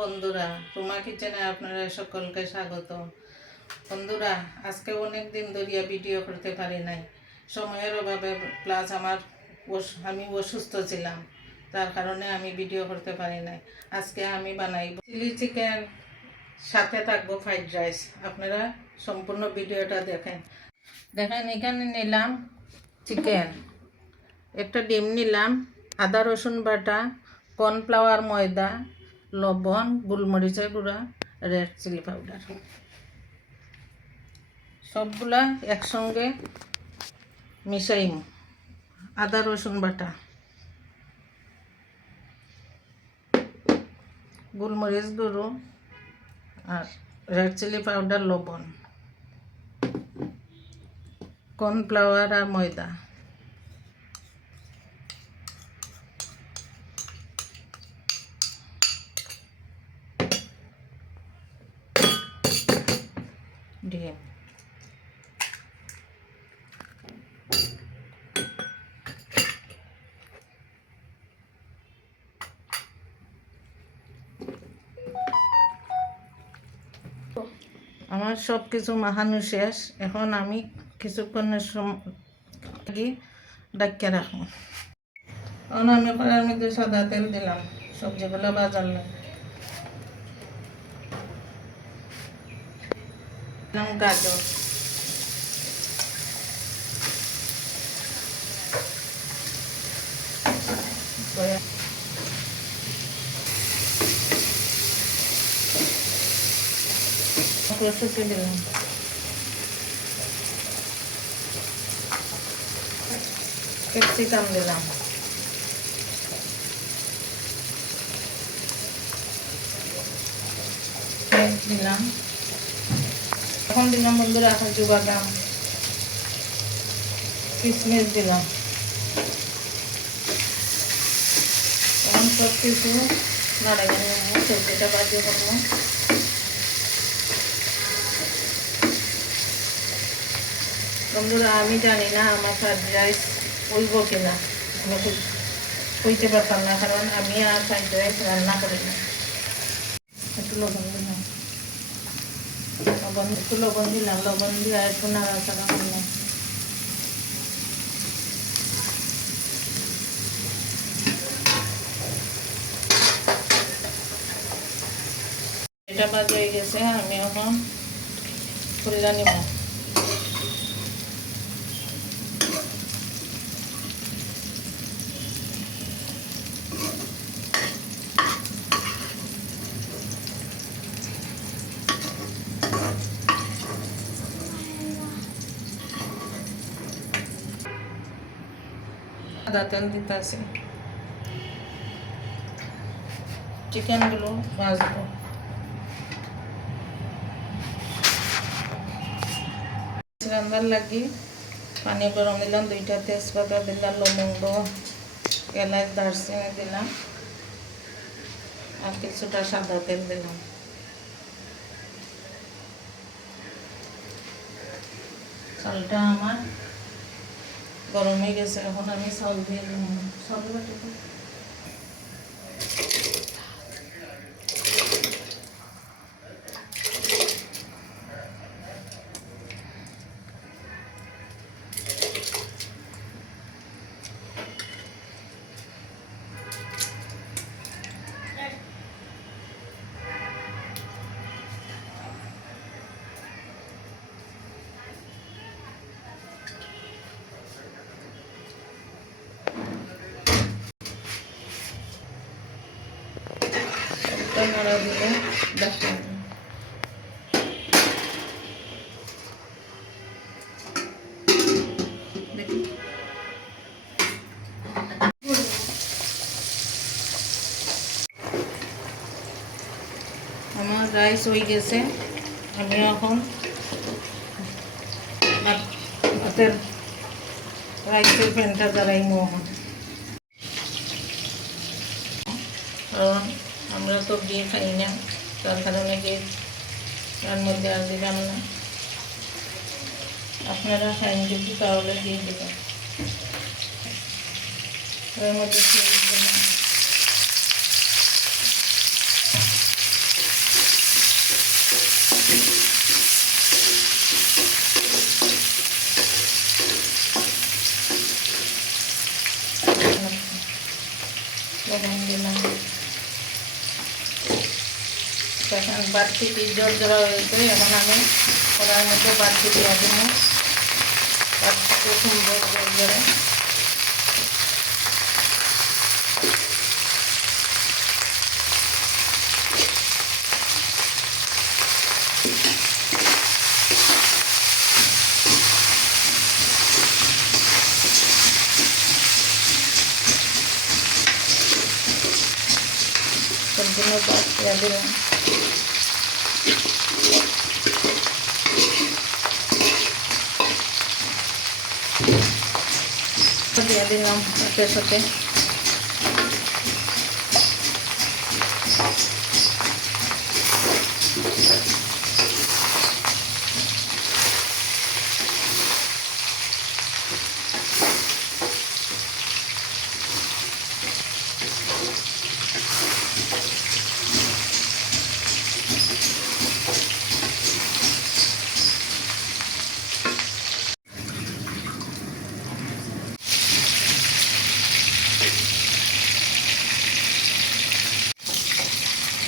বন্ধুরা, রুমা কিচেনে আপনারা সকলকে স্বাগত। বন্ধুরা, আজকে অনেক দিন ধরিয়া ভিডিও করতে পারি নাই, সময়ের অভাবে, প্লাস আমি অসুস্থ ছিলাম, তার কারণে আমি ভিডিও করতে পারি নাই। আজকে আমি বানাইব চিলি চিকেন, সাথে থাকবো ফ্রাইড রাইস। আপনারা সম্পূর্ণ ভিডিওটা দেখেন। এখানে নিলাম চিকেন, একটা ডিম নিলাম, আদা রসুন বাটা, কর্নফ্লাওয়ার, ময়দা, লবণ, গোলমরিচের গুঁড়া, রেড চিলি পাউডার, সবগুলা একসঙ্গে মিশাইম। আদা রসুন বাটা, গোলমরিচ গুঁড়ো আর রেড চিলি পাউডার, লবণ, কর্নফ্লাওয়ার আর ময়দা, ডিম। আমার সব কিছু মাখানো শেষ। এখন আমি কিছুক্ষণের সময় ডাকিয়ে রাখবো। এখন আমি কড়াইয়ের মধ্যে সাদা তেল দিলাম, সবজিগুলো বাজার দিলাম গাজর, মটরশুঁটি দিলাম, ক্যাপসিকাম দিলাম, দিলাম। এখন দিলাম বন্ধুরা কাজু বাদাম, কিশমিশ দিলাম। এখন সব কিছু নাড়াগাড়ি নেবো, সবজিটা বাজিয়ে করবো। বন্ধুরা, আমি জানি না আমার ফ্রাইড রাইস হইব কিনা, আমি হইতে পারতাম না, কারণ আমি আর ফ্রাইড রাইস রান্না করি না। একটু লবণ দিলাম, একটু লবণ দিলাম, লবণ দিয়ে একটু নাড়াচাড়া করলাম। এটা বাজে হয়ে গেছে, আমি এখন খুলে নিব। আদা তেল দিতে আছে, চিকেনগুলো ভাজবো। রান্নার লাগি পানি গরম দিলাম, 2টা তেজপাতা দিলাম, লবঙ্গ, এলাচ, দারচিনি দিলাম আর কিছুটা সাদা তেল দিলাম। চালটা আমার গরম হয়ে গেছে, এখন আমি চাল দিয়ে দিলাম। নাড়া দিলে দেখেন আমার রাইস হয়ে গেছে। আমি এখন হাতের রাইসের প্যানটা জ্বালাই মোহন, কারণ আমরা তো ঘি খাই না, তার কারণে ঘি তার মধ্যে আর দিলাম না। আপনারা খাইন যদি তাহলে দিয়ে দেবেন। এর মধ্যে দেখেন বাড়তি জোর দেওয়া হয়েছে। এখন আমি কড়াইয়ের মধ্যে বাড়তি দিয়ে দেবো, বাড়তি সুন্দর করে সম্পূর্ণ দিয়ে দিলাম। দিয়ে দিলাম সাথে সাথে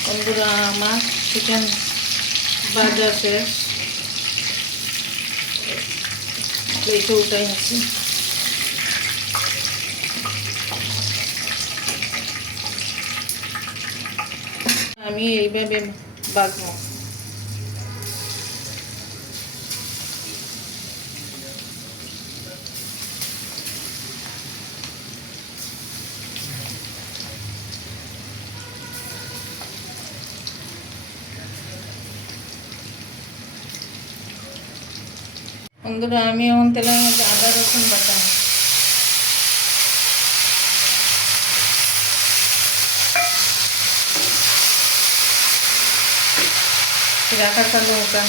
বন্ধুরা আমার চিকেন ভাজা শেষ, প্লেটে উঠাই নিচ্ছি। আমি এইভাবে ভাজবো। বন্ধুরা আমি এখন তেলের মধ্যে আদা রসুন বাটা, কাঁচা লঙ্কা,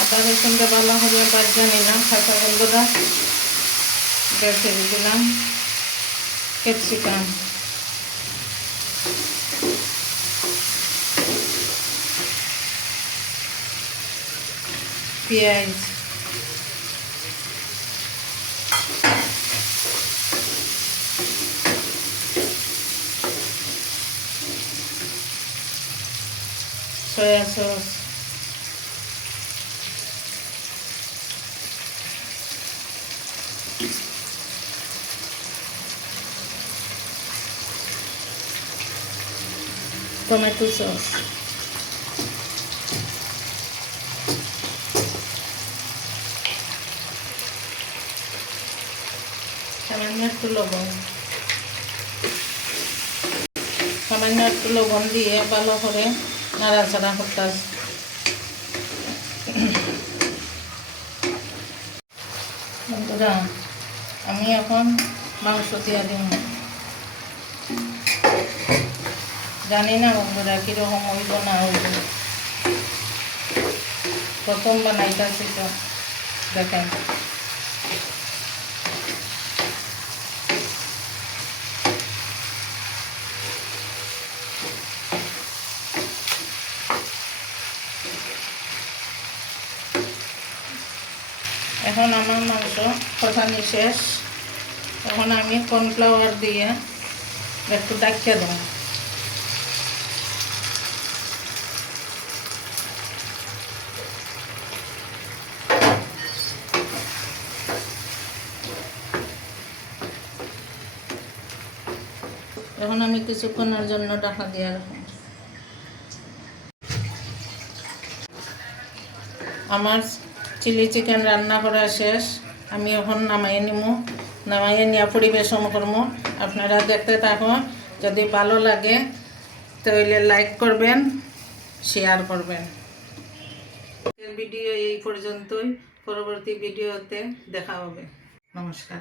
আদা রসুনটা ভালো করে বাজা নিলাম, কাঁচা গন্ধটা বের করে দিলাম। ক্যাপসিকাম, পেঁয়াজ, সয়া সস, টমেটো সস, সামান্য একটু লবণ, দিয়ে ভালো করে নাড়াচাড়া করতে হবে। বন্ধুরা আমি এখন মাংস দিয়ে দিব। জানি না বন্ধুরা কীরকম হইব না হইব, প্রথম বানাইতেছি তো দেখেন। এখন আমার মাংস কষানি শেষ। এখন আমি কর্নফ্লাওয়ার দিয়ে একটু ডাকিয়ে দেবো। এখন আমি কিছুক্ষণের জন্য ঢাকা দিয়ে রাখব। আমার চিলি চিকেন রান্না করা শেষ। আমি এখন নামাইয়ে নিব, নামাইয়ে নিয়ে পরিবেশন করব। আপনারা দেখতে থাকুন। যদি ভালো লাগে তাহলে লাইক করবেন, শেয়ার করবেন। ভিডিও এই পর্যন্তই, পরবর্তী ভিডিওতে দেখা হবে। নমস্কার।